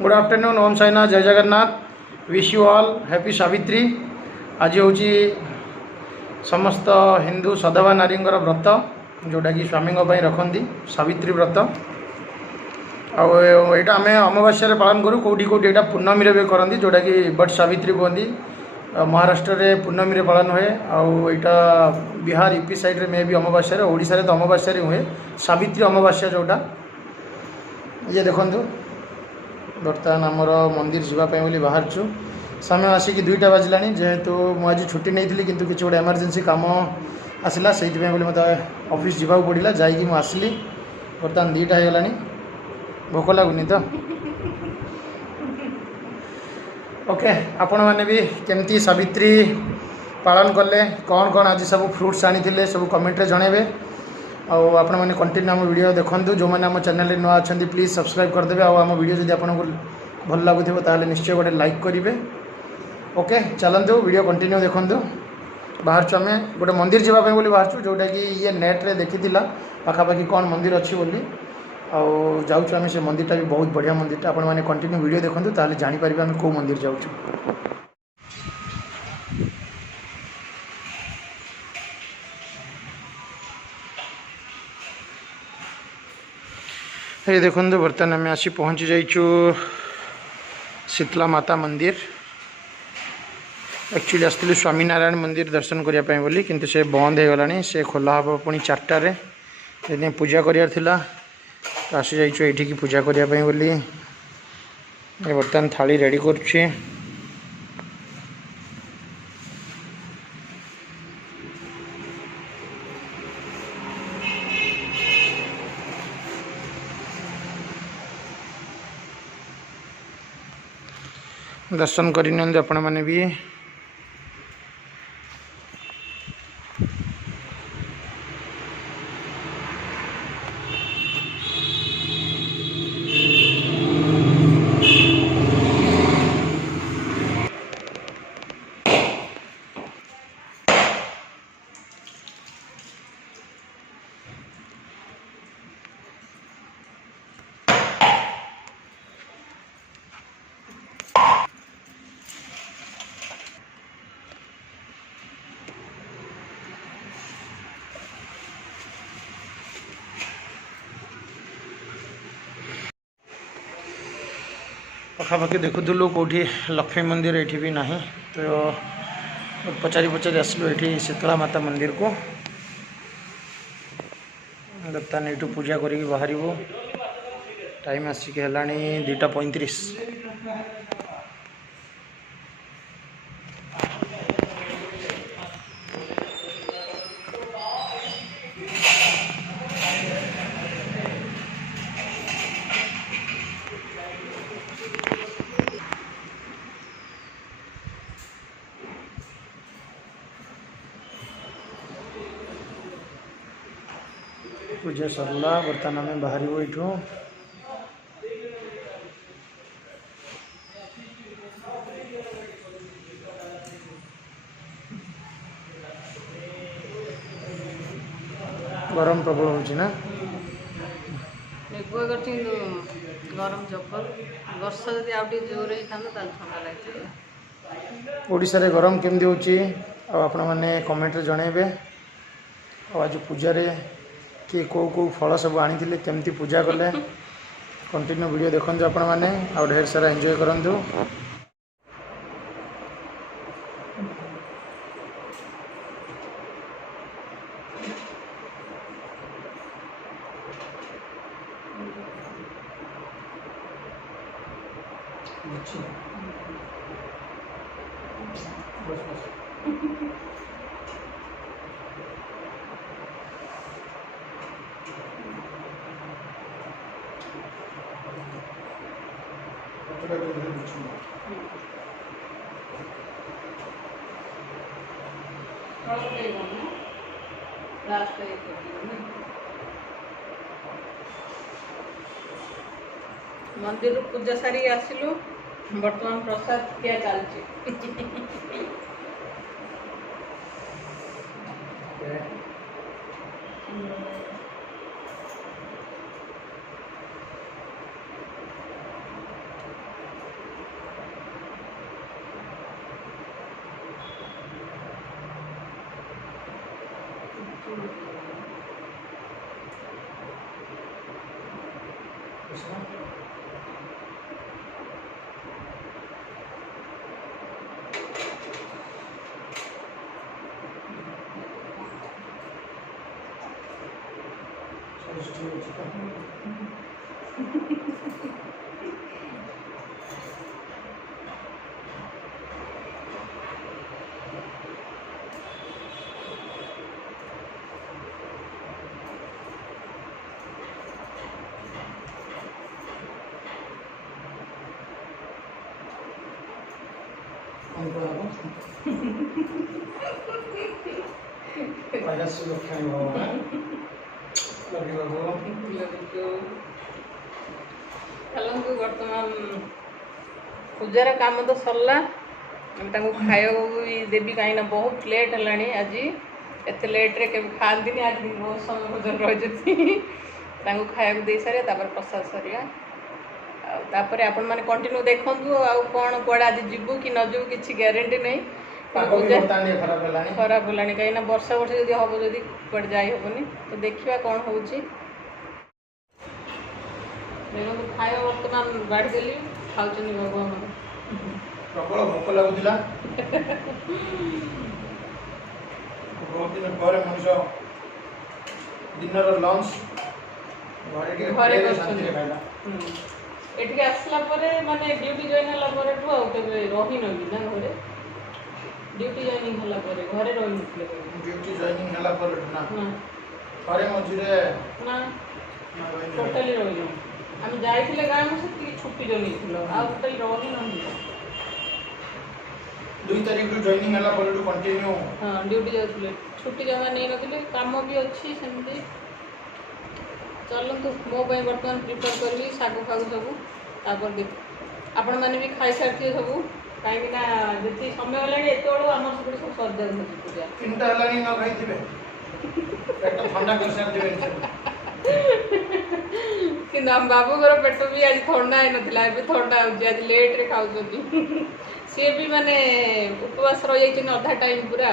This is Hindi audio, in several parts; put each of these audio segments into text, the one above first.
गुड आफ्टरनून ओम साईनाथ जय Jagannath wish you all happy Savitri. आज हूँ समस्त हिंदू सधवा नारी व्रत जोटा कि स्वामी रखती सावित्री व्रत आईटा आम अमावास्या पालन करूँ कौटी कौटी यहाँ पूर्णमी भी करती जोटा कि बट सावित्री कहती महाराष्ट्र में पूर्णमी पालन हुए आईटा बिहार यूपी साइड में भी अमावास्या ओडिशा तो अमावास्या हुए सावित्री अमावास्या जोटा ये देखु बर्तमान आमर मंदिर जावाई बाहर समय आसिक 2टा बाजिला जेहेतु मुझे छुट्टी नहीं थी किंतु किसी गोटे एमरजेंसी कम आसला से मत ऑफिस जावाक पड़ा जाकि आसली बर्तमान 2टा हो गला भोक लगुनि तो ओके आपण मैंने भी केमती सावित्री पालन कले कौन कौन आज सब फ्रुट्स आनी सब कमेंट जनइबे आपण मैंने कंटिन्यू आम वीडियो देखूँ जो मैंने आम चैनल नुआ अच्छा प्लीज सब्सक्राइब करदे आम वीडियो जब आपको भल लगुव ताल निश्चय गोटे लाइक करेंगे। ओके चलतु वीडियो कंटिन्यू देखूँ बाहर आम गोटे मंदिर जावाई बोली बाहर जोटा कि ये नेट रे देखी पाखापाखि कौन मंदिर अच्छी बोली जाऊँ आम से मंदिरटा भी बहुत बढ़िया मंदिरटा आपण मैंने कंटिन्यू वीडियो देखूँ ताल जानीपर आम कौ मंदिर जाऊँ। ये देखो बर्तमान आम आसी पहुँची जाइचु शीतला माता मंदिर एक्चुअली आसलु स्वामीनारायण मंदिर दर्शन करने बोली किंतु से बंद हो गला से खोला हम पुणी 4टारे पूजा करार आसी जाइचु ये पूजा करने बोली बर्तमान थाली रेडी करुच्छे दर्शन करनी आपण मैंने भी पाखापाखि देखुलु कौटी लक्ष्मी मंदिर ये भी ना तो पचारि पचारि आसलु ये शीतला माता मंदिर को बर्तमान ये पूजा करी बाहर टाइम आसिक है 2:35। पूजा सरला बर्तमान आम बाहर यू गरम प्रबल होना गरम जबर वर्षा जब आउ जोर होता ठंडा लगे ओडिशा रे गरम केमती होची आपण मैंने कमेंट रे जनइबे आज पूजा रे किए कौ कौ फल सब आनी केमती पूजा कले कंटिन्यू वीडियो देखो आपण मैंने ढेर सारा एंजॉय करंतु। मंदिर पूजा सारी आसिलु बर्तमान प्रसाद क्या चलती चलतु बर्तमान पूजार काम तो सरला खाया भी देवी कहीं बहुत लेट है आज एत लेट्रे के खाती आज बहुत समय पर्यटन रही खाया दे सारे प्रसाद सरिया तापर आपण मैंने कंटिन्यू देखु कौन कौड़ा आज जीवु कि न जीवु किसी ग्यारंटी नहीं खराब है कहीं वर्षा वर्षा जब हम जब कौट जाहबनी तो देखा कौन हो खाया बर्तमान बाढ़ीदेली खाऊँ भगवान प्रबल भोक लगुला बहुत दिन पर मनुष्य दिनर लंच घरे एटिके आसला माने ड्यूटी जॉइन होला परे ठू आउ केबे रही नबी ना घरे ड्यूटी जॉइनिंग होला परे घरे रही नथले ड्यूटी जॉइनिंग होला परे ना घरे मझिरे ना टोटली रही हम जाइथिले गाम से छुट्टी जो नहीं आ टोटली रही नहीं 2 तारीख रु जॉइनिंग होला परे टू कंटिन्यू हां ड्यूटी जाउथिले छुट्टी जमा नहीं नथिले काम भी अच्छी सेमती चलतु मो बर्तमान प्रिपेयर करी शाग फाग सब आपण मैंने भी खाई सारी सब कहीं जी समय है एत आम सब सब सजा पूजा 3टा हलानी न खाइथिबे पेट ठंडा कर सारथिबे कि हम बाबू घर पेट भी आज ठंडा ही नथिला ए ठंडा हो आज लेट रे खाउ सी भी माने उपवास रही जाइछन अधा टाइम पूरा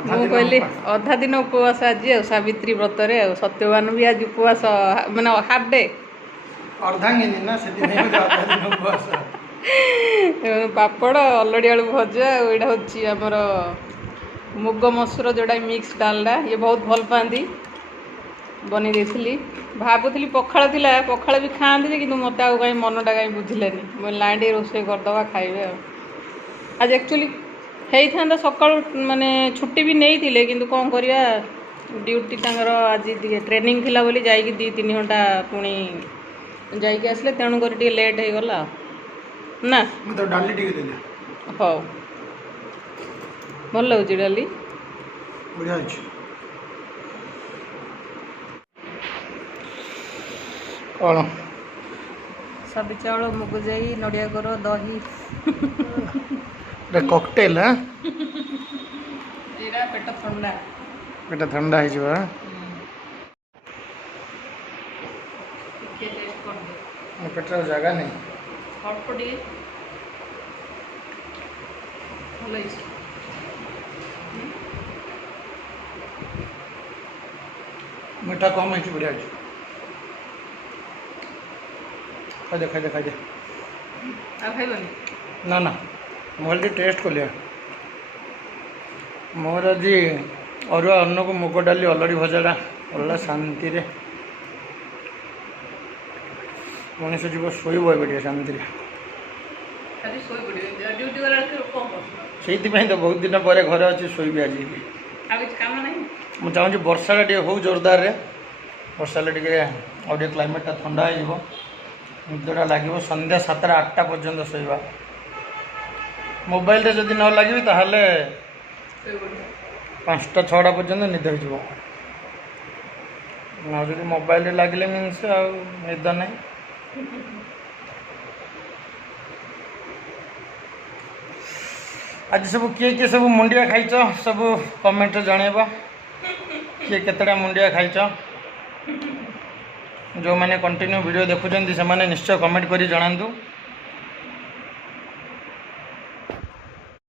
कहली अधा दिन उपवास आज सावित्री व्रत सत्यवान भी आज उपवास माने हाफ डे अर्धांगिनी ना उपवास पापड़ अलड़ी आलू भजा यहाँ हूँ आमर मुग मसूर जोड़ा मिक्स डालडा ये बहुत भल पाती बनी देती भावुली पखाड़ थिला पखाड़ भी खाते कि मत कहीं मनटा कहीं बुझिलानी मैं लाइन रोसे करदे खाइबे आज एक्चुअली होता सका माने छुट्टी भी नहीं थिले किंतु कौन करिया ड्यूटी तांगर आज ट्रेनिंग थिला बोली जाइए 2-3 घंटा पुणी जाइए आसले तेणुक लेट हो गला ना तो डाली टिके देले हो भल लगुच डाली बढ़िया अछि कौन सब चावल मुग जाई नड़िया करो दही कॉकटेल है एरा पेट ठंडा है जीवा पेट जगह नहीं हटपटी मीठा कम है बढ़िया अच्छे खाई दे खाइबनी ना ना मोबाइल टेस्ट कर लिया मोर आज अरुआ अन्न को मुग डाली अलड़ी भजाटा अलग शांति रे मनीष जीव शोब ए शांति से तो बहुत दिन पर घर अच्छी शोबी आज मुझे चाहूँ वर्षा टे हो जोरदार रे वर्षा टे क्लाइमेटा ठंडा हो निदटा लगे संध्या 7-8टा पर्यंत शोवा मोबाइल जदि न लगे ताहले 5-6टा पर्यंत निद हो जब मोबाइल लगे मीन्स आ निद नहीं आज सब किए सब मुंडिया खाइच सब कमेंट जनइब किए केतटा मुंडिया खाइच जो मैंने कंटिन्यू वीडियो देखुं से निश्चय कमेंट करी जणांतु।